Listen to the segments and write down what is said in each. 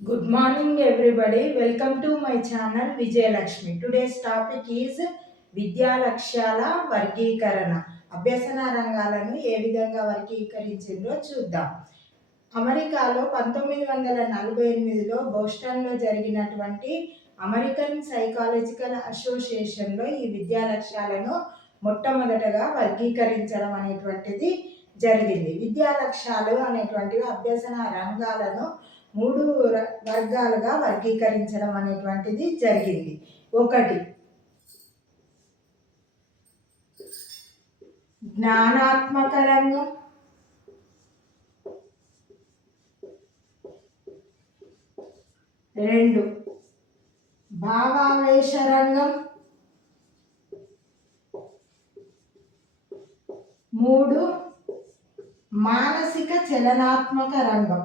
Good morning, everybody. Welcome to my channel Vijay Lakshmi. Today's topic is విద్యా లక్ష్యాల వర్గీకరణ. అభ్యసన రంగాలను ఏ విధంగా వర్గీకరించిందో చూద్దాం. అమెరికాలో 1948లో బోస్టన్లో జరిగినటువంటి అమెరికన్ సైకాలజికల్ అసోసియేషన్లో ఈ విద్యా లక్ష్యాలను మొట్టమొదటగా వర్గీకరించడం అనేటువంటిది జరిగింది. విద్యా లక్ష్యాలు అనేటువంటివి అభ్యసన రంగాలను 3 వర్గాలుగా వర్గీకరించడం అనేటువంటిది జరిగింది. ఒకటి జ్ఞానాత్మక రంగం, 2 భావావేశ రంగం, 3 మానసిక చలనాత్మక రంగం.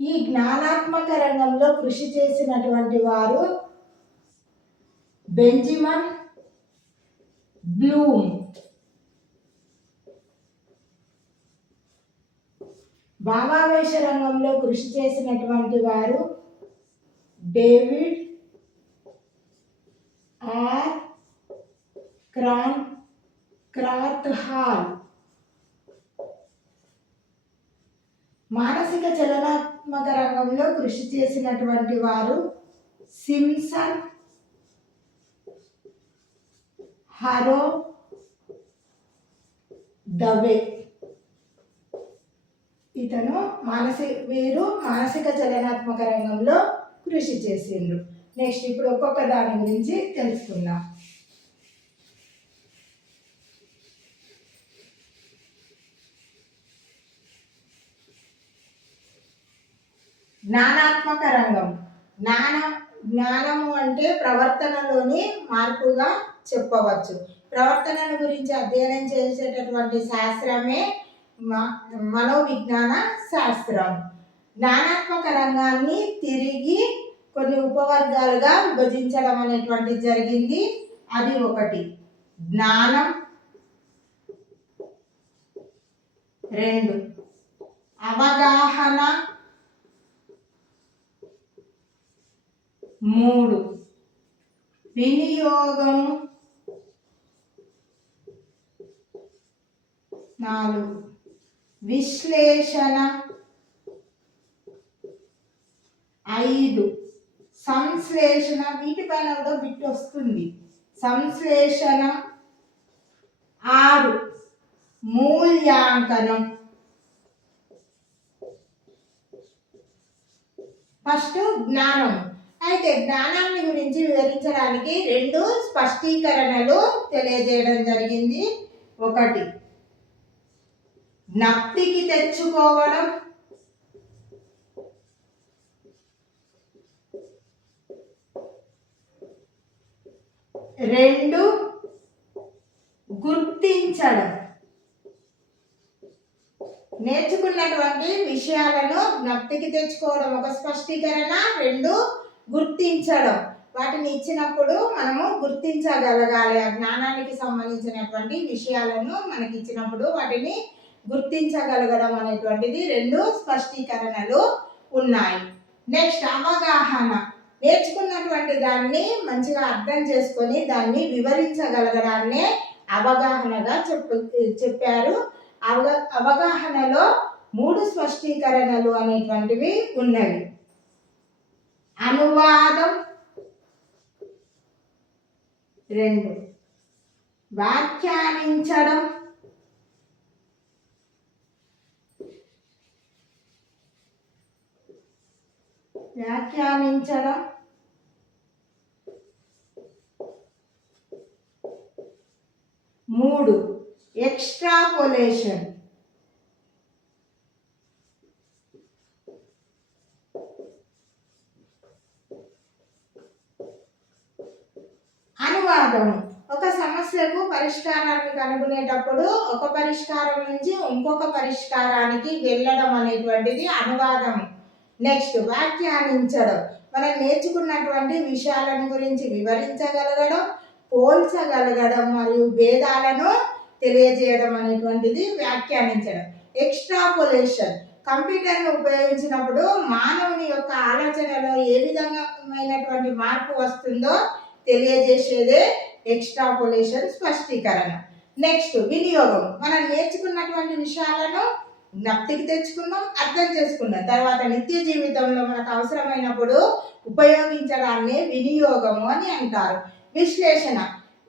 ఈ జ్ఞానాత్మక రంగంలో కృషి చేసినటువంటి వారు బెంజమిన్ బ్లూమ్. భావావేశ రంగంలో కృషి చేసినటువంటి వారు డేవిడ్ ఆర్ క్రాత్హాల్. మానసిక చలనాత్మక రంగంలో కృషి చేసినటువంటి వారు సిమ్సన్, హరో, దవే. వీరు మానసిక చలనాత్మక రంగంలో కృషి చేసిండ్రు. నెక్స్ట్ ఇప్పుడు ఒక్కొక్క దాని గురించి తెలుసుకుందాం. జ్ఞానాత్మక రంగం. జ్ఞానము అంటే ప్రవర్తనలోని మార్పుగా చెప్పవచ్చు. ప్రవర్తనను గురించి అధ్యయనం చేసేటటువంటి శాస్త్రమే మనోవిజ్ఞాన శాస్త్రం. జ్ఞానాత్మక రంగాన్ని తిరిగి కొన్ని ఉపవర్గాలుగా విభజించడం అనేటువంటిది జరిగింది. అది ఒకటి జ్ఞానం, 2 అవగాహన, 3 వినియోగం, 4 విశ్లేషణ, 5 సంశ్లేషణ. వీటిపైన కూడా బిట్ వస్తుంది. సంశ్లేషణ, 6 మూల్యాంకనం. ఫస్ట్ జ్ఞానం. అయితే జ్ఞానాన్ని గురించి వివరించడానికి 2 స్పష్టీకరణలు తెలియజేయడం జరిగింది. ఒకటి జ్ఞప్తికి తెచ్చుకోవడం, 2 గుర్తించడం. నేర్చుకున్నటువంటి విషయాలను జ్ఞప్తికి తెచ్చుకోవడం ఒక స్పష్టీకరణ. 2 గుర్తించడం. వాటిని ఇచ్చినప్పుడు మనము గుర్తించగలగాలి. ఆ జ్ఞానానికి సంబంధించినటువంటి విషయాలను మనకి ఇచ్చినప్పుడు వాటిని గుర్తించగలగడం అనేటువంటిది 2 స్పష్టీకరణలు ఉన్నాయి. నెక్స్ట్ అవగాహన. నేర్చుకున్నటువంటి దాన్ని మంచిగా అర్థం చేసుకొని దాన్ని వివరించగలగడాన్నే అవగాహనగా చెప్పారు. అవగాహనలో 3 స్పష్టీకరణలు అనేటువంటివి ఉన్నవి. అనువాదం, 2 వ్యాఖ్యానించడం, 3 ఎక్స్ట్రాపోలేషన్. అనువాదం. ఒక సమస్యకు పరిష్కారాన్ని కనుగొనేటప్పుడు ఒక పరిష్కారం నుంచి ఇంకొక పరిష్కారానికి వెళ్ళడం అనేటువంటిది అనువాదం. నెక్స్ట్ వ్యాఖ్యానించడం. మనం నేర్చుకున్నటువంటి విషయాలను గురించి వివరించగలగడం, పోల్చగలగడం మరియు భేదాలను తెలియజేయడం అనేటువంటిది వ్యాఖ్యానించడం. ఎక్స్ట్రాపోలేషన్ కంప్యూటర్ను ఉపయోగించినప్పుడు మానవుని యొక్క ఆలోచనలో ఏ విధమైనటువంటి మార్పు వస్తుందో తెలియజేసేదే ఎక్స్ట్రాపోలేషన్ స్పష్టీకరణ. నెక్స్ట్ వినియోగం. మనం నేర్చుకున్నటువంటి విషయాలను జ్ఞప్తికి తెచ్చుకున్నాం, అర్థం చేసుకున్నాం, తర్వాత నిత్య జీవితంలో మనకు అవసరమైనప్పుడు ఉపయోగించడాన్ని వినియోగము అని అంటారు. విశ్లేషణ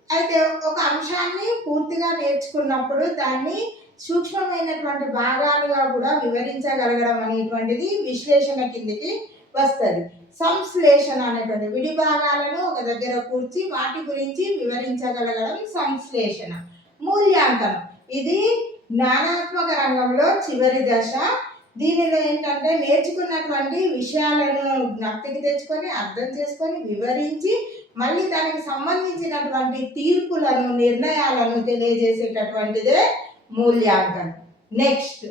అయితే ఒక అంశాన్ని పూర్తిగా నేర్చుకున్నప్పుడు దాన్ని సూక్ష్మమైనటువంటి భాగాలుగా కూడా వివరించగలగడం అనేటువంటిది విశ్లేషణ కిందికి వస్తుంది. సంశ్లేషణ అనేటువంటి విడి భాగాలను ఒక దగ్గర కూర్చి వాటి గురించి వివరించగలగడం సంశ్లేషణ. మూల్యాంకనం ఇది జ్ఞానాత్మక రంగంలో చివరి దశ. దీనిలో ఏంటంటే నేర్చుకున్నటువంటి విషయాలను జ్ఞప్తికి తెచ్చుకొని అర్థం చేసుకొని వివరించి మళ్ళీ దానికి సంబంధించినటువంటి తీర్పులను నిర్ణయాలను తెలియజేసేటటువంటిదే మూల్యాంకనం. నెక్స్ట్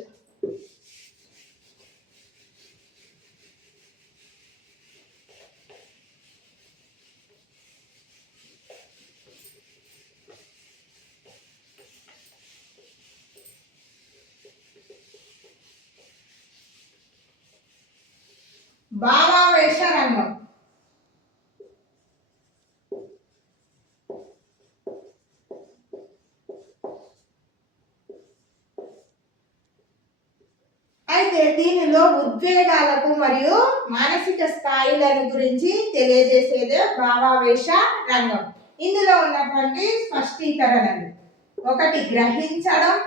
భావావేశ రంగం. అయితే దీనిలో ఉద్వేగాలకు మరియు మానసిక స్థాయిలను గురించి తెలియజేసేదే భావావేశ రంగం. ఇందులో ఉన్నటువంటి స్పష్టీకరణలు: ఒకటి గ్రహించడం,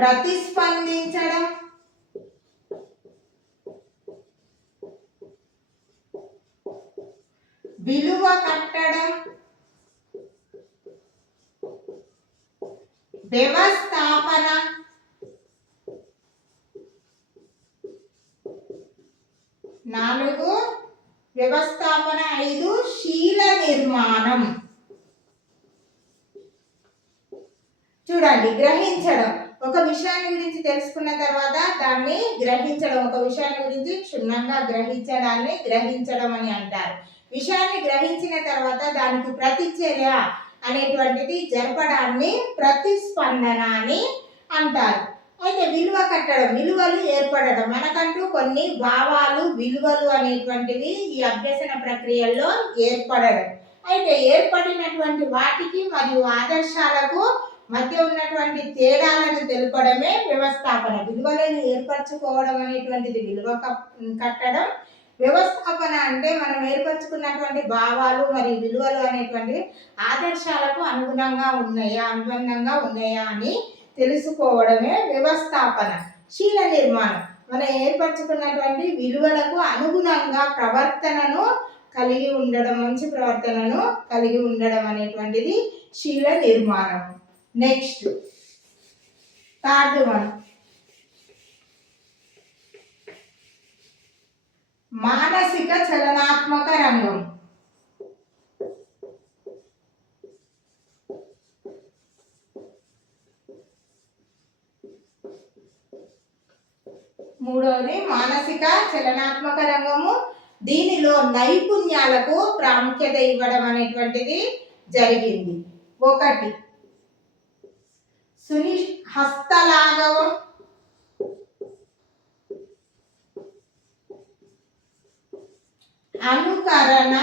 ప్రతిస్పందించడం, విలువ కట్టడం, వ్యవస్థాపన, నాలుగు వ్యవస్థాపన, 5 శీల నిర్మాణం. చూడండి, గ్రహించడం ఒక విషయాన్ని గురించి తెలుసుకున్న తర్వాత దాన్ని గ్రహించడం, ఒక విషయాన్ని గురించి క్షుణ్ణంగా గ్రహించడాన్ని గ్రహించడం అని అంటారు. విషయాన్ని గ్రహించిన తర్వాత దానికి ప్రతిచర్య అనేటువంటిది జరపడాన్ని ప్రతిస్పందన అని అంటారు. అయితే విలువ కట్టడం, విలువలు ఏర్పడడం, మనకంటూ కొన్ని భావాలు విలువలు అనేటువంటివి ఈ అభ్యసన ప్రక్రియల్లో ఏర్పడడం. అయితే ఏర్పడినటువంటి వాటికి మరియు ఆదర్శాలకు మధ్య ఉన్నటువంటి తేడాలను తెలుపడమే వ్యవస్థాపన. విలువలను ఏర్పరచుకోవడం అనేటువంటిది విలువ కట్టడం. వ్యవస్థాపన అంటే మనం ఏర్పరచుకున్నటువంటి భావాలు మరియు విలువలు అనేటువంటి ఆదర్శాలకు అనుగుణంగా ఉన్నాయా, అనుబంధంగా ఉన్నాయా అని తెలుసుకోవడమే వ్యవస్థాపన. శీల నిర్మాణం మనం ఏర్పరచుకున్నటువంటి విలువలకు అనుగుణంగా ప్రవర్తనను కలిగి ఉండడం, మంచి ప్రవర్తనను కలిగి ఉండడం అనేటువంటిది శీల నిర్మాణం. నెక్స్ట్ థర్డ్ వన్ మానసిక చలనాత్మక రంగం. మూడవది మానసిక చలనాత్మక రంగము. దీనిలో నైపుణ్యాలకు ప్రాముఖ్యత ఇవ్వడం అనేటువంటిది జరిగింది. ఒకటి హస్తలాఘవం, అనుకరణ,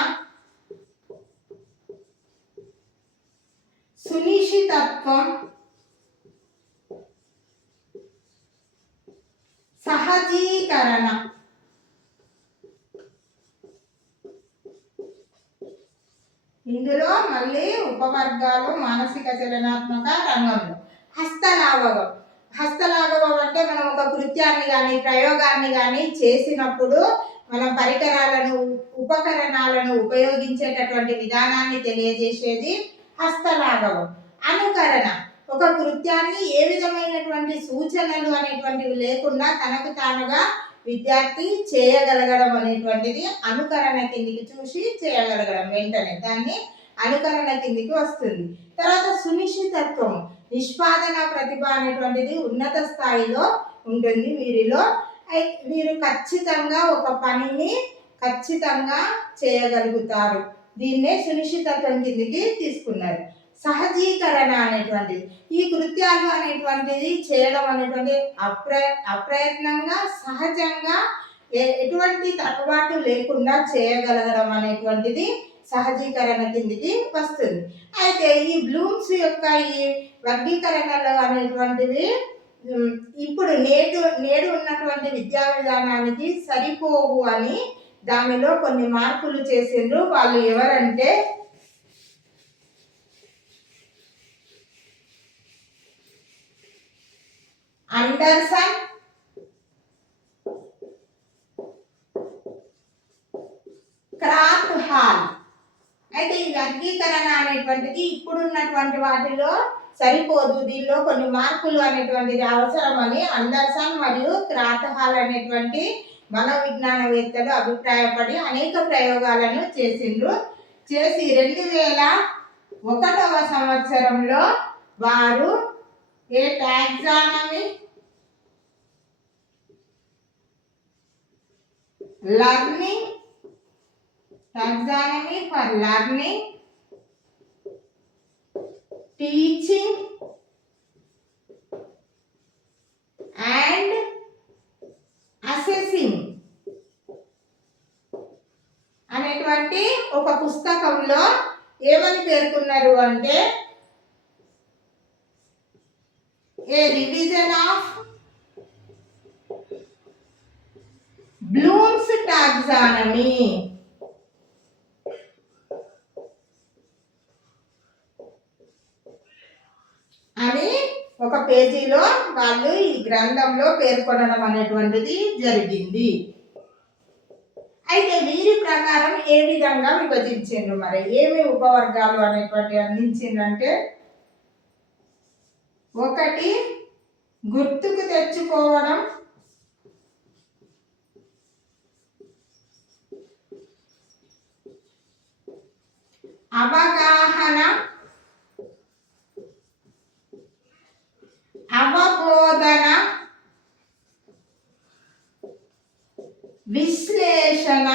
సునిశ్చితత్వం, సహజీకరణ. ఇందులో మళ్ళీ ఉపవర్గాలు మానసిక చలనాత్మక రంగంలో. హస్తలాఘవం. హస్తలాఘవం అంటే మనం ఒక కృత్యాన్ని కానీ ప్రయోగాన్ని కానీ చేసినప్పుడు మనం పరికరాలను ఉపకరణాలను ఉపయోగించేటటువంటి విధానాన్ని తెలియజేసేది హస్తలాఘవం. అనుకరణ ఒక కృత్యాన్ని ఏ విధమైనటువంటి సూచనలు అనేటువంటివి లేకుండా తనకు తానుగా విద్యార్థి చేయగలగడం అనేటువంటిది అనుకరణ కిందికి చూసి చేయగలగడం, వెంటనే దాన్ని అనుకరణ కిందికి వస్తుంది. తర్వాత సునిశ్చితత్వం, నిష్పాదన ప్రతిభ అనేటువంటిది ఉన్నత స్థాయిలో ఉంటుంది వీరిలో. వీరు ఖచ్చితంగా ఒక పనిని ఖచ్చితంగా చేయగలుగుతారు. దీన్నే సునిశ్చితత్వం కిందికి తీసుకున్నారు. సహజీకరణ అనేటువంటిది, ఈ కృత్యాలు అనేటువంటిది చేయడం అనేటువంటి అప్రయత్నంగా సహజంగా ఎటువంటి తడబాటు లేకుండా చేయగలగడం అనేటువంటిది సహజీకరణ కిందికి వస్తుంది. అయితే ఈ బ్లూమ్స్ యొక్క ఈ వర్గీకరణలు అనేటువంటివి ఇప్పుడు నేడు ఉన్నటువంటి విద్యా విధానానికి సరిపోవు అని దానిలో కొన్ని మార్పులు చేసిండ్రు. వాళ్ళు ఎవరంటే అండర్సన్, క్రాత్హాల్. అయితే ఈ వర్గీకరణ అనేటువంటిది ఇప్పుడున్నటువంటి వాటిలో సరిపోదు, దీనిలో కొన్ని మార్పులు అనేటువంటిది అవసరమని అండర్సన్ మరియు క్రాత్హాల్ అనేటువంటి మనోవిజ్ఞానవేత్తలు అభిప్రాయపడి అనేక ప్రయోగాలను చేసిండ్రు. చేసి 2001వ సంవత్సరంలో వారు a taxonomy for learning, teaching and assessing అనేటువంటి ఒక పుస్తకంలో ఏమని పేర్కొన్నారు అంటే a revision of Bloom's taxonomy అని ఒక పేజీలో వాళ్ళు ఈ గ్రంథంలో పేర్కొనడం అనేటువంటిది జరిగింది. అయితే వీరి ప్రకారం ఏ విధంగా విభజించిండ్రు, మరి ఏమి ఉపవర్గాలు అనేటువంటి అందించిందంటే, ఒకటి గుర్తుకు తెచ్చుకోవడం, అవగాహన, అవబోధన, విశ్లేషణ.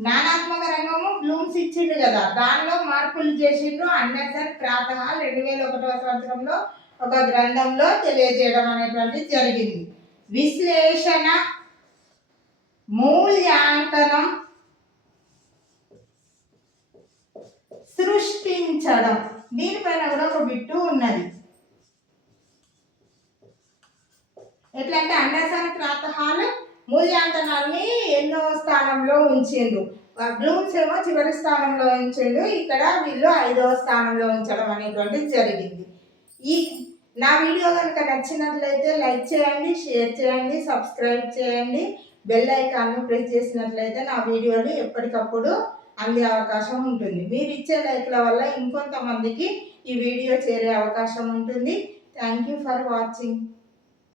జ్ఞానాత్మక రంగము బ్లూమ్స్ ఇచ్చిండు కదా, దానిలో మార్పులు చేసిండ్రు అండర్సన్, క్రాత్హాల్ 2001వ సంవత్సరంలో ఒక గ్రంథంలో తెలియజేయడం అనేటువంటిది జరిగింది. విశ్లేషణ, మూల్యాంకనం, సృష్టించడం, దీనిపైన కూడా ఒక బిట్టు ఉన్నది. ఎట్లంటే అండర్సన్, క్రాత్హాల్ మూల్యాంకనాన్ని ఎన్నో స్థానంలో ఉంచిండు, బ్లూమ్స్ ఏమో చివరి స్థానంలో ఉంచిండు, ఇక్కడ వీళ్ళు 5వ స్థానంలో ఉంచడం అనేటువంటిది జరిగింది. ఈ నా వీడియో కనుక నచ్చినట్లయితే లైక్ చేయండి, షేర్ చేయండి, సబ్స్క్రైబ్ చేయండి, బెల్ ఐకాన్ను ప్రెస్ చేసినట్లయితే నా వీడియోలు ఎప్పటికప్పుడు అందే అవకాశం ఉంటుంది. మీరు ఇచ్చే లైక్ల వల్ల ఇంకొంతమందికి ఈ వీడియో చేరే అవకాశం ఉంటుంది. Thank you for watching.